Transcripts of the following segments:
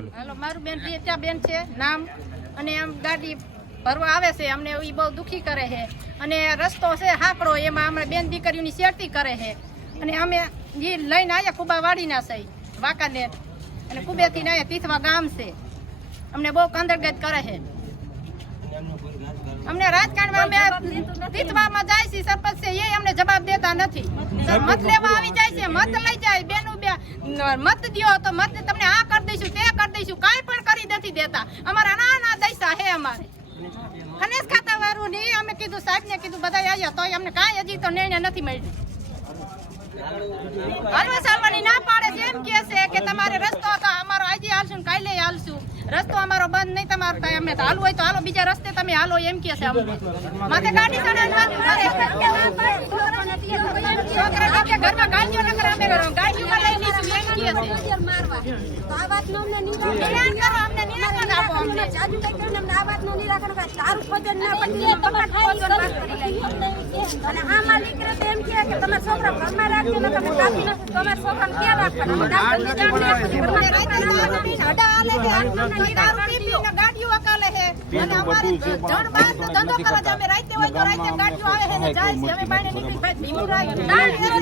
hello मारू Ben Richa Ben छे नाम અને આમ ગાડી ભરવા આવે છે અમને ઈ બહુ દુખી કરે છે અને રસ્તો છે હાકડો એમાં અમે બેન દીકરીઓની શેરતી કરે છે અને અમે ઈ લઈને આયા કુબા વાડીના છે વાકાનેર અને કુબેથી ને આયા તીથવા ગામ છે અમને બહુ કંદરગત કરે છે અમને રાજકારણમાં અમે તીથવામાં જાય છે સરપંચ છે એ અમને જવાબ દેતા નથી મત લેવા આવી જાય છે મત લઈ જાય બેનું બે મત દ્યો તો મત તમને આ કરી દઈશું તે કરી દઈશું કાંઈ પણ કરી નથી દેતા અમારા નાના દૈસા હે અમારે ખનેજ ખાતા વાળું ને અમે કીધું સાહેબ ને કીધું બધા આવ્યા તો અમને કાંઈ હજી તો નિર્ણય નથી મળ્યો હાલવા ચાલવાની ના પાડે છે એમ કહે છે કે તમારે રસ્તો તો અમારો આજે હાલશું કાલે હાલશું રસ્તો અમારો બંધ નહીં તમારો અમે હાલવું હોય તો હાલો બીજા રસ્તે તમે હાલો એમ કહે છે અમને માથે ગાડી ચડાવવાની છોકરા કે ઘરમાં ગાડીઓ ન કરે અમે ગાડીઓમાં લઈ લઈશું એમ કહે છે આ વાતનો અમને નિરાકરણ કરો અમને નિરાકરણ આપો અમને જાજુ કઈ કરીને અમને આ વાતનો નિરાકરણ કરો તારું ભજન ના પડી તમાર ભજન વાત કરી લઈ અને આ માલિક રે એમ કહે કે તમારા છોકરા ઘરમાં રાખજો ને તમે કાપી નાખો તમારા છોકરાને ક્યાં રાખવાના ડાક્ટરને જાણ આપો હડા આલે છે ગાડીઓ અકાલે છે અને અમારે જણ બાર નો ધંધો કરવા છે અમે રાતે હોય તો રાતે ગાડીઓ આવે છે ને જાય છે અમે બાઈને નીકળી ભાઈ ધીમી રાખ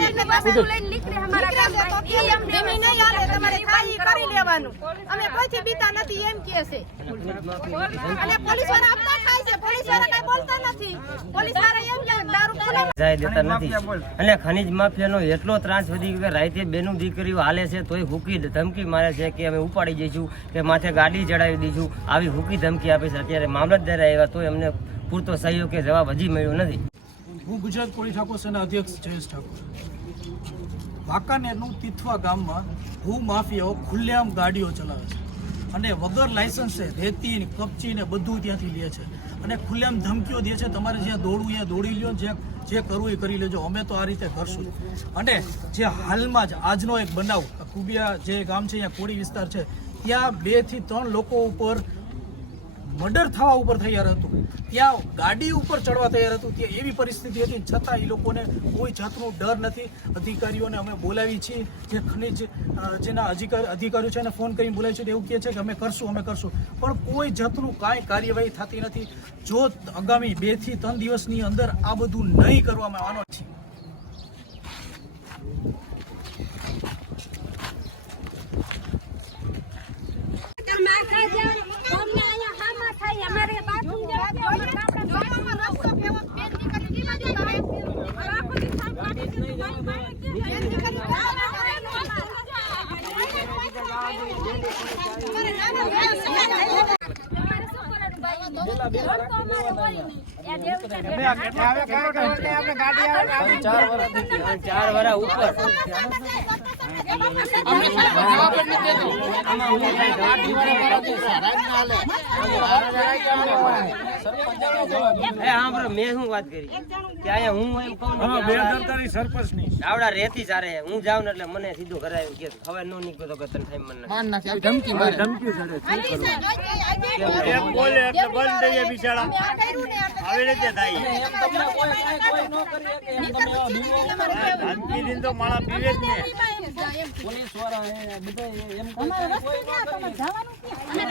એટલે પાસે લઈને નીકળે અમારા ગામ તો કે એમ ધીમી નહીં આલે તમારે ખાઈ કરી લેવાનું અમે કોઈથી બીતા નથી એમ કહે છે અને પોલીસ વાળા આપતા ખાય છે પોલીસ વાળા કઈ બોલતા નથી પોલીસ વાળા એમ કે દારૂ ખોલે જાય દેતા નથી અને ખનીજ માફિયાનો એટલો ત્રાસ વધી ગયો કે રાતે બેનું દીકરીઓ હાલે છે તોય હુકી ધમકી મારે છે કે અમે ઉપાડી જઈશું કે માથે ગાડી ચડાવી દઈશું આવી હુકી ધમકી આપે છે અત્યારે મામલતદાર આવ્યા તોય અમને પૂરતો સહયોગ કે જવાબ હજી મળ્યો નથી હું ગુજરાત કોળી ઠાકોર સેના અધ્યક્ષ જયેશ ઠાકોર વાંકાનેરનું તીથવા ગામમાં ભૂ માફિયાઓ ખુલ્લેઆમ ગાડીઓ ચલાવે છે અને વગર લાયસન્સે રેતી ને કપચી ને બધું ત્યાંથી લે છે અને ખુલ્લેઆમ ધમકીઓ દે છે તમારે જ્યાં દોડવું ત્યાં દોડી લ્યો જે કરવું એ કરી લેજો અમે તો આ રીતે કરશું અને જે હાલમાં જ આજનો એક બનાવ કુબિયા જે ગામ છે અહીંયા કોળી વિસ્તાર છે ત્યાં 2 થી 3 લોકો ઉપર મર્ડર થવા ઉપર તૈયાર હતું ત્યાં ગાડી ઉપર ચડવા તૈયાર હતું ત્યાં એવી પરિસ્થિતિ હતી છતાં એ લોકોને કોઈ જાતનો ડર નથી અધિકારીઓને અમે બોલાવી છીએ જે ખનીજ જેના અધિકારીઓ છે એને ફોન કરીને બોલાવી છે એવું કહે છે કે અમે કરશું પણ કોઈ જાતનું કાંઈ કાર્યવાહી થતી નથી જો આગામી 2 થી 3 દિવસની અંદર આ બધું નહીં કરવામાં આવવાનું છે મેં શું વાત કરી કે અહીંયા હું એમ કહું આવડા રેતી સારે હું જાઉં ને એટલે મને સીધું ઘરે આવ્યું કે હવે નો નીકળ્યો તો તને ટાઈમ મને માન નાખી ધમકી મારે ધમકી ચડે એમ બોલે એટલે બંધ થઈ જાય બિચારા આવી રીતે થાય એમ તમને કોઈ નો કરી કે એમ તમે ધમકી દીન તો માળા પીવે જ ને પોલીસ વાળા બધા એમ કોઈ નો કરી જવાનું કે